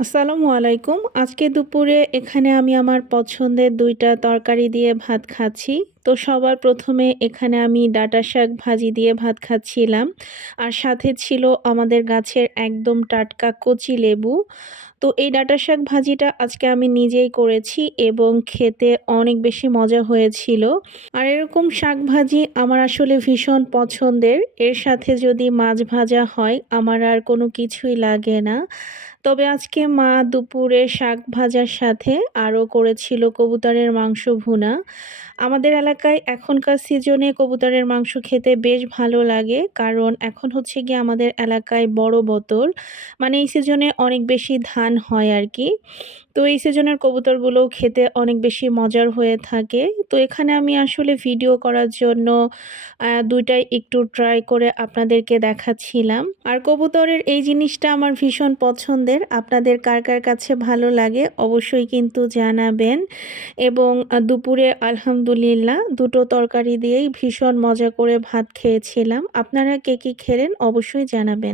আসসালামু আলাইকুম। আজকে দুপুরে এখানে আমি আমার পছন্দের ২ টা তরকারি দিয়ে ভাত খাচ্ছি। তো সবার ১ম এ এখানে আমি ডাঁটা শাক ভাজি দিয়ে ভাত খাচ্ছিলাম। আর সাথে ছিল আমাদের গাছের একদম টাটকা কচি লেবু। তো এই ডাঁটা শাক ভাজিটা আজকে আমি নিজেই করেছি এবং খেতে অনেক বেশি মজা হয়েছিল। আর এরকম শাক ভাজি আমার আসলে ভীষণ পছন্দের। এর সাথে যদি মাছ ভাজা হয় আমার আর কোনো কিছুই লাগে না। তবে আজকে মা দুপুরে শাক ভাজার সাথে আরও করেছিল কবুতরের মাংস ভুনা। আমাদের এলাকায় এখনকার সিজনে কবুতরের মাংস খেতে বেশ ভালো লাগে। কারণ এখন হচ্ছে গিয়ে আমাদের এলাকায় বড় বোতল। মানে এই সিজনে অনেক বেশি ধান হয় আরকি। তো এই সিজনের কবুতরগুলোও খেতে অনেক বেশি মজার হয়ে থাকে। তো এখানে আমি আসলে ভিডিও করার জন্য ২ টাই একটু ট্রাই করে আপনাদেরকে দেখাচ্ছিলাম। আর কবুতরের এই জিনিসটা আমার ভীষণ পছন্দের। আপনাদের কার, কার কাছে ভালো লাগে অবশ্যই কিন্তু জানাবেন। এবং দুপুরে আলহামদুলিল্লাহ ২ টো তরকারি দিয়েই ভীষণ মজা করে ভাত খেয়েছিলাম। আপনারা কে, কে খেলেন অবশ্যই জানাবেন।